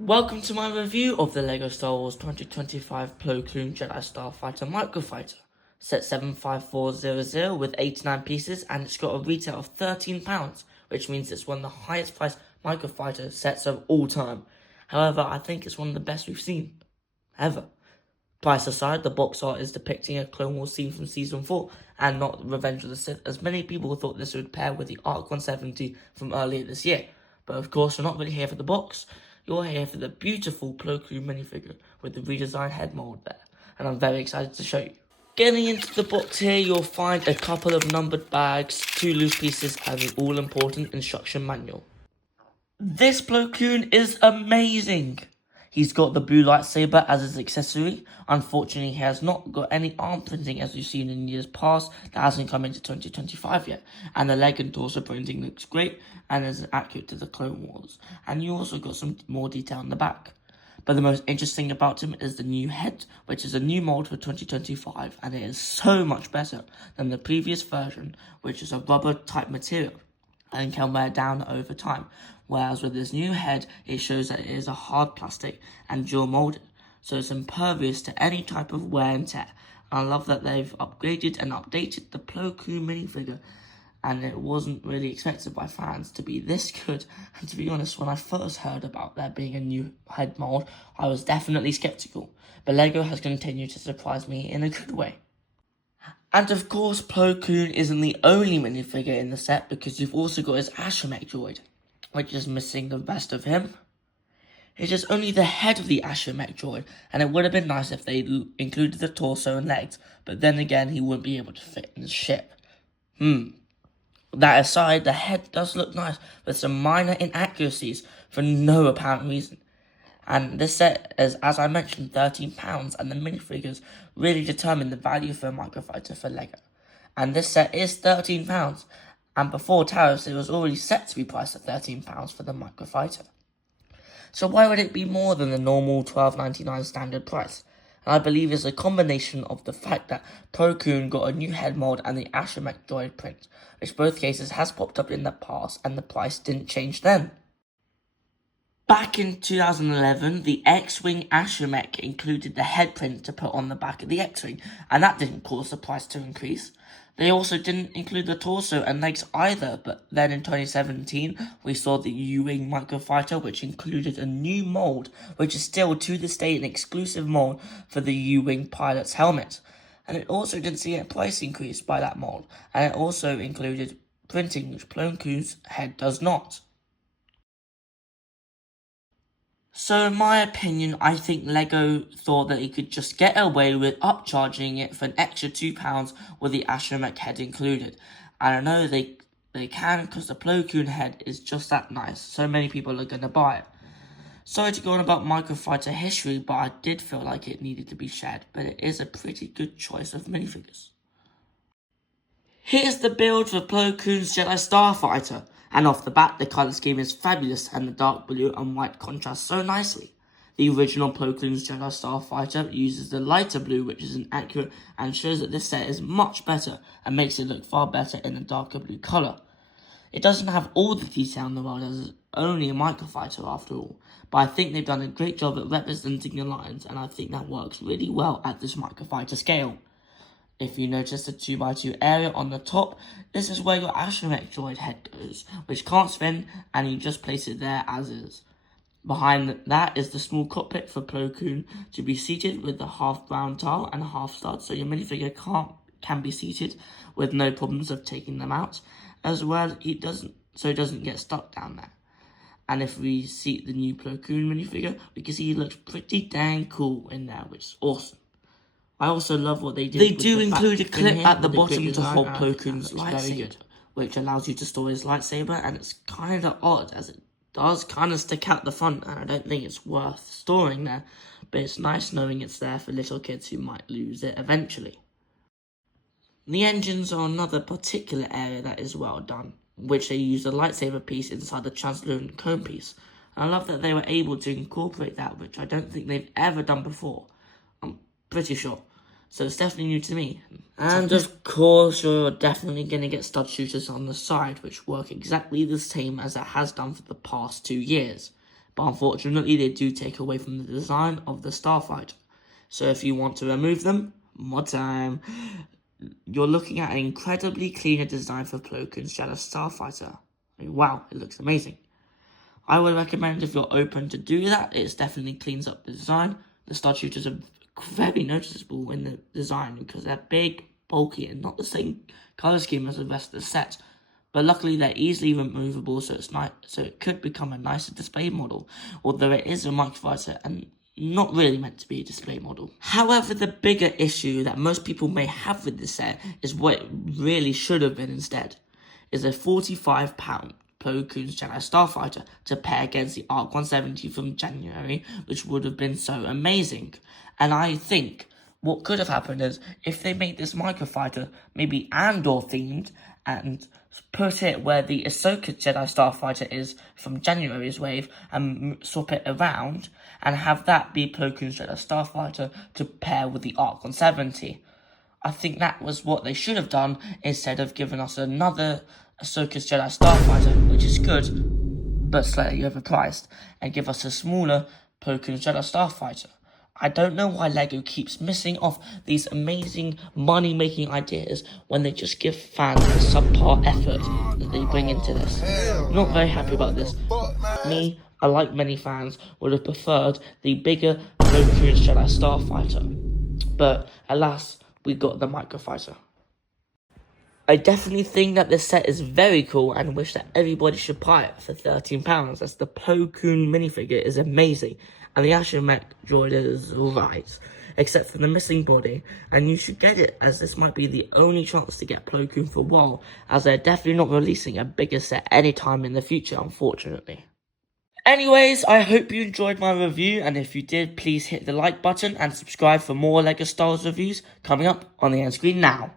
Welcome to my review of the LEGO Star Wars 2025 PLO KOON JEDI STARFIGHTER Microfighter, set 75400 with 89 pieces, and it's got a retail of £13, which means it's one of the highest priced Microfighter sets of all time. However, I think it's one of the best we've seen, ever. Price aside, the box art is depicting a Clone Wars scene from Season 4 and not Revenge of the Sith, as many people thought this would pair with the ARC 170 from earlier this year. But of course, you're not really here for the box, you're here for the beautiful PLO KOON minifigure with the redesigned head mold there, and I'm very excited to show you. Getting into the box here, you'll find a couple of numbered bags, 2 loose pieces, and the all-important instruction manual. This PLO KOON is amazing! He's got the blue lightsaber as his accessory. Unfortunately, he has not got any arm printing as we've seen in years past. That hasn't come into 2025 yet. And the leg and torso printing looks great and is accurate to the Clone Wars. And you also got some more detail on the back. But the most interesting about him is the new head, which is a new mold for 2025, and it is so much better than the previous version, which is a rubber type material and can wear down over time. Whereas with this new head, it shows that it is a hard plastic and dual molded, so it's impervious to any type of wear and tear. And I love that they've upgraded and updated the PLO KOON minifigure, and it wasn't really expected by fans to be this good. And to be honest, when I first heard about there being a new head mold, I was definitely skeptical, but LEGO has continued to surprise me in a good way. And of course, PLO KOON isn't the only minifigure in the set, because you've also got his astromech droid, which is missing the rest of him. It is only the head of the astromech droid, and it would have been nice if they included the torso and legs, but then again, he wouldn't be able to fit in the ship. That aside, the head does look nice, with some minor inaccuracies for no apparent reason. And this set is, as I mentioned, £13, and the minifigures really determine the value for a microfighter for LEGO. And this set is £13, and before tariffs, it was already set to be priced at £13 for the microfighter. So why would it be more than the normal $12.99 standard price? And I believe it's a combination of the fact that PLO KOON got a new head mold and the astromech droid print, which both cases has popped up in the past, and the price didn't change then. Back in 2011, the X-Wing astromech included the head print to put on the back of the X-Wing, and that didn't cause the price to increase. They also didn't include the torso and legs either, but then in 2017, we saw the U-Wing microfighter, which included a new mold, which is still to this day an exclusive mold for the U-Wing pilot's helmet. And it also didn't see a price increase by that mold, and it also included printing, which PLO KOON's head does not. So in my opinion, I think LEGO thought that it could just get away with upcharging it for an extra £2 with the astromech head included. And I know they can, because the PLO KOON head is just that nice. So many people are going to buy it. Sorry to go on about microfighter history, but I did feel like it needed to be shared. But it is a pretty good choice of minifigures. Here's the build for PLO KOON's JEDI STARFIGHTER. And off the bat, the colour scheme is fabulous, and the dark blue and white contrast so nicely. The original PLO KOON's JEDI STARFIGHTER uses the lighter blue, which is inaccurate and shows that this set is much better and makes it look far better in the darker blue colour. It doesn't have all the detail in the world, as it's only a microfighter after all, but I think they've done a great job at representing the lines, and I think that works really well at this microfighter scale. If you notice the 2x2 area on the top, this is where your astromech droid head goes, which can't spin, and you just place it there as is. Behind that is the small cockpit for PLO KOON to be seated with the half brown tile and half stud, so your minifigure can be seated with no problems of taking them out, as well it doesn't get stuck down there. And if we seat the new PLO KOON minifigure, we can see he looks pretty dang cool in there, which is awesome. I also love what they did. They do include a clip at the bottom to hold PLO KOON's lightsaber, which allows you to store his lightsaber, and it's kind of odd as it does kind of stick out the front, and I don't think it's worth storing there, but it's nice knowing it's there for little kids who might lose it eventually. The engines are another particular area that is well done, which they use the lightsaber piece inside the translucent cone piece. And I love that they were able to incorporate that, which I don't think they've ever done before. I'm pretty sure. So it's definitely new to me. And of course, you're definitely going to get stud shooters on the side, which work exactly the same as it has done for the past 2 years. but unfortunately they do take away from the design of the Starfighter. So if you want to remove them, more time. You're looking at an incredibly cleaner design for PLO KOONS JEDI STARFIGHTER. I mean, wow, it looks amazing. I would recommend if you're open to do that, it definitely cleans up the design. The star shooters are very noticeable in the design because they're big, bulky, and not the same colour scheme as the rest of the set. But luckily they're easily removable, so it could become a nicer display model, although it is a microfighter and not really meant to be a display model. However, the bigger issue that most people may have with this set is what it really should have been instead, is a £45 PLO KOONS JEDI Starfighter to pair against the ARC 170 from January, which would have been so amazing. And I think what could have happened is, if they made this microfighter maybe Andor themed and put it where the Ahsoka Jedi Starfighter is from January's wave and swap it around and have that be PLO KOONS JEDI Starfighter to pair with the ARC 170. I think that was what they should have done instead of giving us another Ahsoka's Jedi Starfighter, which is good but slightly overpriced, and give us a smaller PLO KOONS JEDI Starfighter. I don't know why LEGO keeps missing off these amazing money-making ideas when they just give fans the subpar effort that they bring into this. I'm not very happy about this. Me, I like many fans, would have preferred the bigger PLO KOONS JEDI Starfighter. But alas, we got the microfighter. I definitely think that this set is very cool and wish that everybody should buy it for £13, as the PLO KOON minifigure is amazing and the astromech droid is alright, except for the missing body, and you should get it as this might be the only chance to get PLO KOON for a while, as they're definitely not releasing a bigger set anytime in the future, unfortunately. Anyways, I hope you enjoyed my review, and if you did, please hit the like button and subscribe for more LEGO Star Wars reviews coming up on the end screen now.